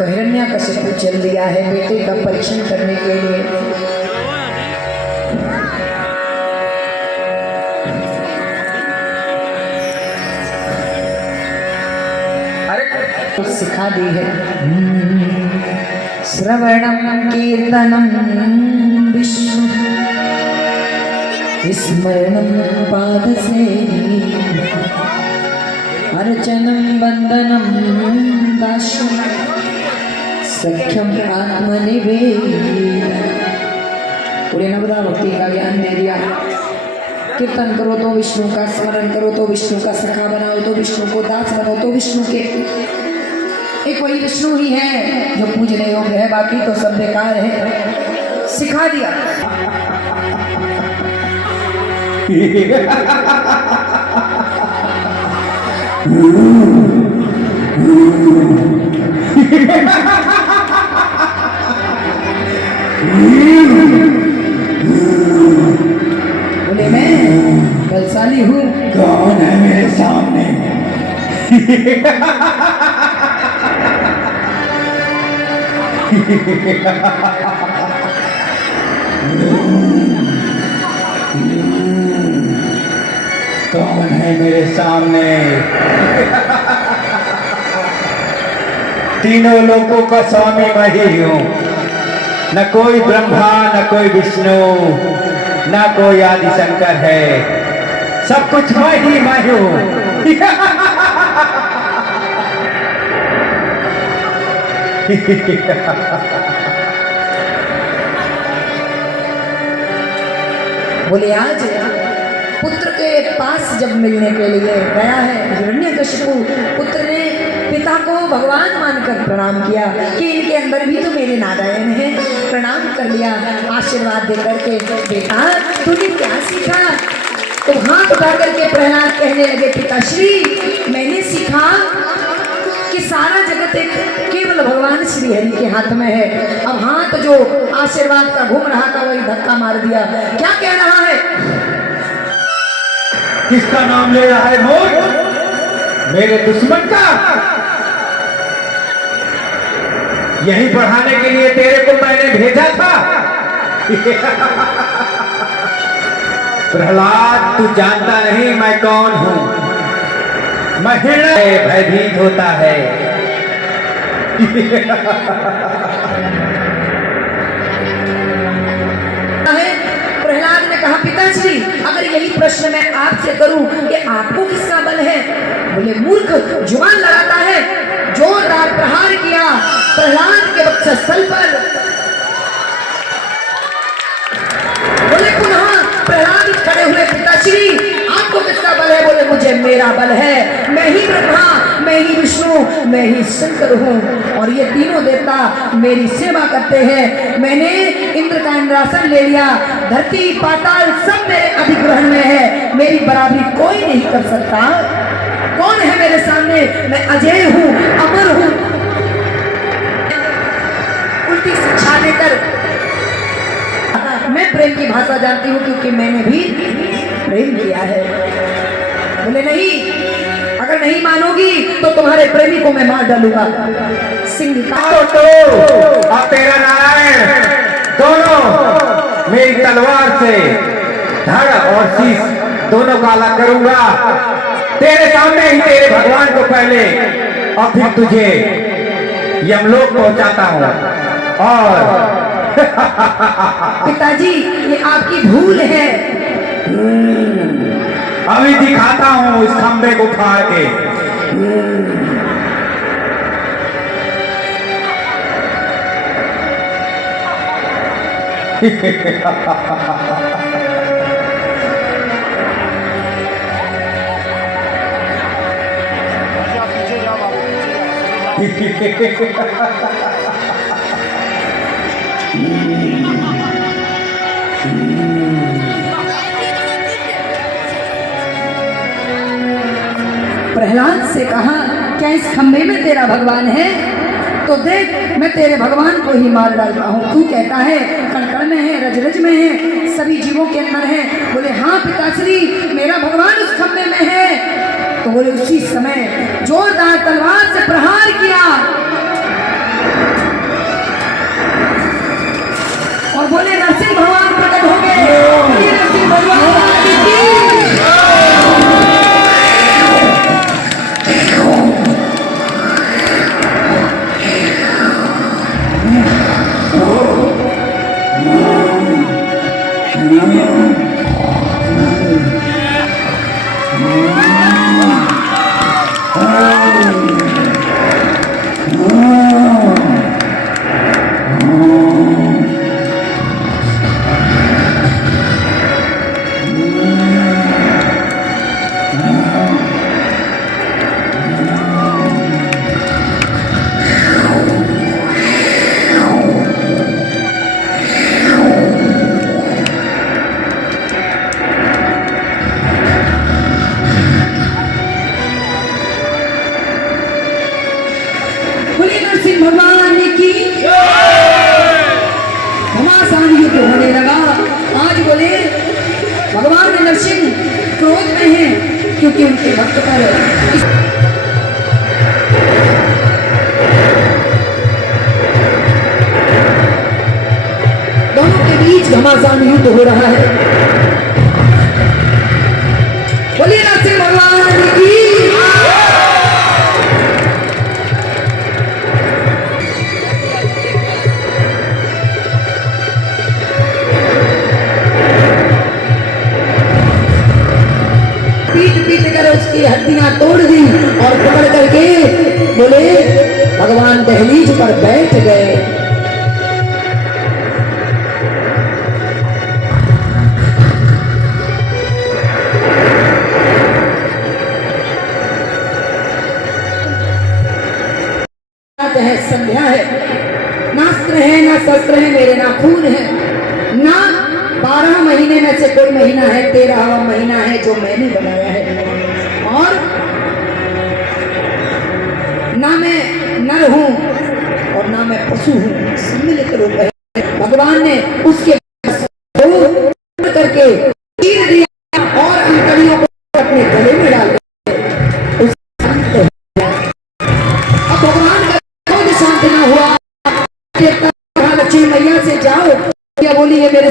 तो हिरण्यकशिपु चल दिया है बेटे का परीक्षण करने के लिए। तो सिखा दी है श्रवणम कीर्तनम विष्णु स्मरणम पाद से अर्चनम वंदनम दाशु सख्यम आत्मनिवेदन। पूरे नवदा भक्ति का ज्ञान दे दिया। कीर्तन करो तो विष्णु का, स्मरण करो तो विष्णु का सखा बनाओ तो विष्णु को दास बनाओ तो विष्णु के। एक वही विष्णु ही है जो पूजने योग्य है, बाकी तो सब बेकार है। सिखा दिया। बोले मैं बलशाली हूँ। कौन है मेरे सामने? कौन है मेरे सामने? तीनों लोकों का स्वामी मैं ही हूँ। न कोई ब्रह्मा, न कोई विष्णु, न कोई आदि शंकर है। सब कुछ मैं ही मैं हूँ। बोले आज पुत्र के पास जब मिलने के लिए गया है हिरण्यकशिपु, पुत्र ने पिता को भगवान मानकर प्रणाम किया कि इनके अंदर भी तो मेरे नारायण है। प्रणाम कर लिया, आशीर्वाद देकर के बेटा तूने क्या सीखा? तो हाथ उठा करके प्रहलाद कहने लगे पिताश्री मैंने सीखा कि सारा जगत एक केवल भगवान श्री हरि के हाथ में है। अब हाथ जो आशीर्वाद का घूम रहा था वही धक्का मार दिया। क्या कह रहा है? किसका नाम ले रहा है मोर? मेरे दुश्मन का? यही पढ़ाने के लिए तेरे को मैंने भेजा था। प्रहलाद तू जानता नहीं मैं कौन हूं। मैं हिरण्य भयभीत होता है। प्रहलाद ने कहा पिताश्री अगर यही प्रश्न मैं आपसे करूं कि आपको किसका बल है? बोले मूर्ख, जुबान लड़ाता है। जोरदार प्रहार किया प्रहलाद के वक्षस्थल पर। बोले पुनः प्रहलाद खड़े हुए पिताश्री आपको किसका बल है? बोले मुझे मेरा बल है। मैं ही ब्रह्मा, मैं ही विष्णु, मैं ही शंकर हूँ और ये तीनों देवता मेरी सेवा करते हैं। मैंने इंद्र का इंद्रासन ले लिया। धरती पाताल सब मेरे अधिग्रहण में है। मेरी बराबरी कोई नहीं कर सकता। कौन है मेरे सामने? मैं अजय हूँ, अमर हूँ। उल्टी शिक्षा देकर मैं प्रेम की भाषा जानती हूँ क्योंकि मैंने भी प्रेम किया है। बोले नहीं, अगर नहीं मानोगी तो तुम्हारे प्रेमी को मैं मार डालूंगा। सिंह तो तेरा नारायण दोनों मेरी तलवार से धड़ और शीश दोनों का अलग करूंगा। तेरे सामने ही तेरे भगवान को पहले और फिर तुझे यमलोक पहुंचाता हूँ। और पिताजी ये आपकी भूल है। अभी दिखाता हूँ इस खंबे को फाड़ के। प्रहलाद से कहा क्या इस खंबे में तेरा भगवान है? तो देख मैं तेरे भगवान को ही मार डालता हूँ। तू कहता है कण कण में है, रज रज में है, सभी जीवों के अंदर है। बोले हाँ पिताश्री मेरा भगवान उस खंबे में है। तो बोले उसी समय जोरदार तलवार से प्रहार किया। नरसिंह भगवान की घमासान युद्ध होने लगा। आज बोले भगवान नरसिंह क्रोध में हैं क्योंकि उनके भक्त पर दोनों के बीच घमासान युद्ध हो रहा है। बोलिए नरसिंह भगवान की पीट पीट कर उसकी हड्डियां तोड़ दी और पकड़ करके बोले भगवान दहलीज पर बैठ गए। है संध्या है, नास्त्र है ना शस्त्र है, मेरे ना खून है ना 12 महीने में से कोई महीना है, 13वां महीना है जो मैंने बनाया है। और ना मैं नर हूं और ना मैं पशु हूं, सम्मिलित रूप है। भगवान ने उसके करके चीर दिया और अंतड़ियों को अपने गले में डाल दिया। अब भगवान का क्रोध शांत न हुआ। लक्ष्मी मैया से जाओ, क्या बोली है मेरे